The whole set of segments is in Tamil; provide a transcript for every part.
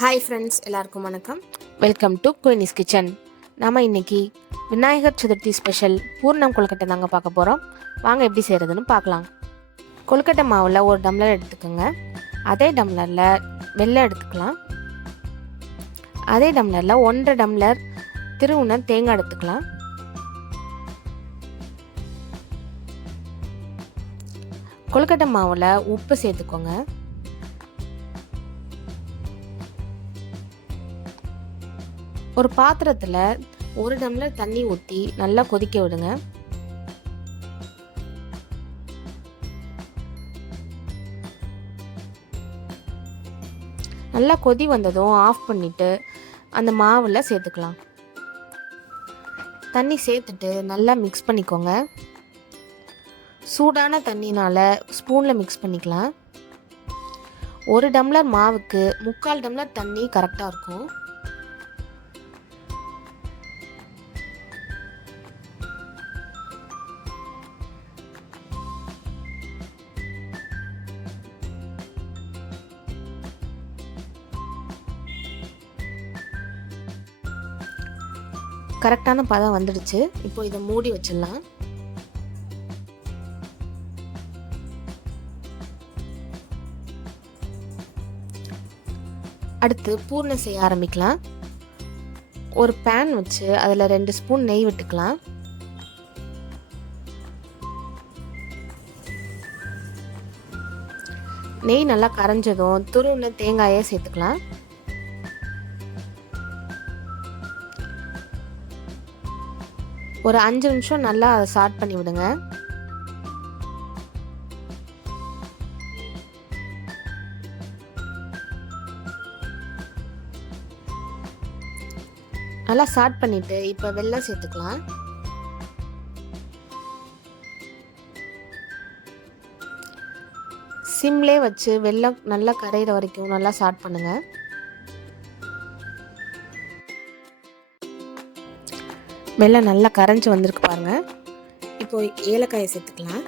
ஹாய் ஃப்ரெண்ட்ஸ், எல்லாருக்கும் வணக்கம். Welcome to Queenie's kitchen. நம்ம இன்னைக்கு விநாயகர் சதுர்த்தி ஸ்பெஷல் பூர்ணம் கொழுக்கட்டை தாங்க பார்க்க போகிறோம். வாங்க எப்படி செய்கிறதுன்னு பார்க்கலாம். கொழுக்கட்டை மாவில் ஒரு டம்ளர் எடுத்துக்கோங்க. அதே டம்ளரில் வெல்லம் எடுத்துக்கலாம். அதே டம்ளரில் 1.5 டம்ளர் திருவுண தேங்காய் எடுத்துக்கலாம். கொழுக்கட்டை மாவில் உப்பு சேர்த்துக்கோங்க. ஒரு பாத்திரத்தில் 1 டம்ளர் தண்ணி ஊற்றி நல்லா கொதிக்க விடுங்க. நல்லா கொதி வந்ததும் ஆஃப் பண்ணிவிட்டு அந்த மாவில் சேர்த்துக்கலாம். தண்ணி சேர்த்துட்டு நல்லா மிக்ஸ் பண்ணிக்கோங்க. சூடான தண்ணினால் ஸ்பூனில் மிக்ஸ் பண்ணிக்கலாம். 1 டம்ளர் மாவுக்கு 3/4 டம்ளர் தண்ணி கரெக்டாக இருக்கும். கரெக்டான பதம் வந்துடுச்சு. இப்போ இதை மூடி வச்சிடலாம். அடுத்து பூர்ணம் செய்ய ஆரம்பிக்கலாம். ஒரு பேன் வச்சு அதில் 2 ஸ்பூன் நெய் விட்டுக்கலாம். நெய் நல்லா கரைஞ்சதும் துருவின தேங்காயை சேர்த்துக்கலாம். ஒரு 5 நிமிஷம் நல்லா அதை சாட் பண்ணி விடுங்க. நல்லா சாட் பண்ணிட்டு இப்போ வெல்லம் சேர்த்துக்கலாம். சிம்லே வச்சு வெல்லம் நல்லா கரையிற வரைக்கும் நல்லா சாட் பண்ணுங்க. வெல்லம் நல்லா கரைஞ்சி வந்திருக்கு பாருங்க. இப்போ ஏலக்காயை சேர்த்துக்கலாம்.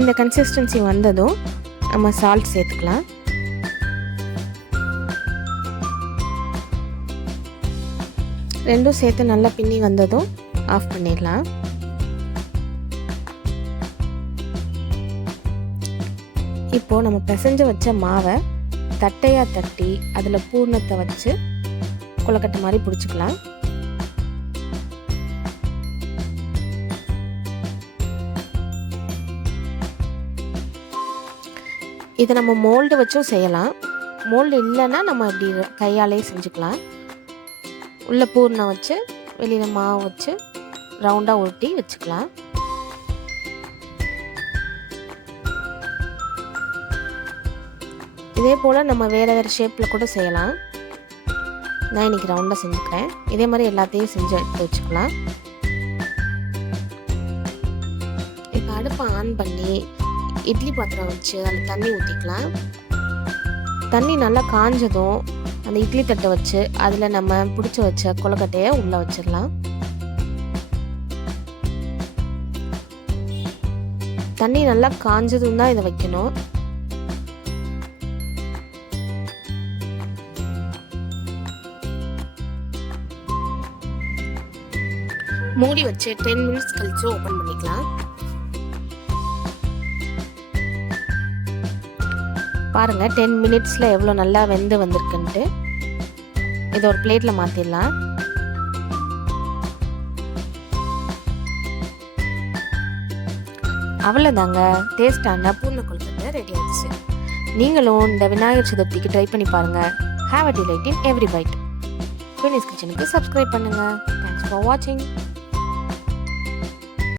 இந்த கன்சிஸ்டன்சி வந்ததும் நம்ம சால்ட் சேர்த்துக்கலாம். ரெண்டும் சேர்த்து நல்லா பின்னி வந்ததும் ஆஃப் பண்ணிடலாம். இப்போ நம்ம பிசைஞ்சு வச்ச மாவை தட்டையாக தட்டி அதில் பூர்ணத்தை வச்சு கொழுக்கட்டை மாதிரி பிடிச்சிக்கலாம். இதை நம்ம மோல்டு வச்சும் செய்யலாம். மோல்டு இல்லைன்னா நம்ம இப்படி கையாலே செஞ்சுக்கலாம். உள்ள பூர்ணம் வச்சு வெளியில் மாவு வச்சு ரவுண்டாக உருட்டி வச்சுக்கலாம். இதே போல் நம்ம வேறு ஷேப்பில் கூட செய்யலாம். நான் இன்றைக்கி ரவுண்டாக செஞ்சுக்கிறேன். இதே மாதிரி எல்லாத்தையும் செஞ்சு எடுத்து வச்சுக்கலாம். இப்போ அடுப்பை ஆன் பண்ணி இட்லி பாத்திரம் வச்சு அதில் தண்ணி ஊற்றிக்கலாம். தண்ணி நல்லா காஞ்சதும் அந்த இட்லி தட்டை வச்சு அதில் நம்ம பிடிச்சி வச்ச கொழுக்கட்டையை உள்ளே வச்சிடலாம். தண்ணி நல்லா காஞ்சதும் தான் இதை வைக்கணும். மூடி வச்சு 10 மினிட்ஸ் கழிச்சு ஓப்பன் பண்ணிக்கலாம். பாருங்க 10 மினிட்ஸில் எவ்வளோ நல்லா வெந்து வந்திருக்குன்ட்டு. இதை ஒரு பிளேட்டில் மாற்றிடலாம். அவ்வளோதாங்க, டேஸ்டான பூர்ண கொழுக்கட்டை ரெடி ஆயிடுச்சு. நீங்களும் இந்த விநாயகர் சதுர்த்திக்கு ட்ரை பண்ணி பாருங்கள். Have a delight in every bite. Queenie's கிச்சனுக்கு சப்ஸ்கிரைப் பண்ணுங்கள். தேங்க்ஸ் ஃபார் வாட்சிங்.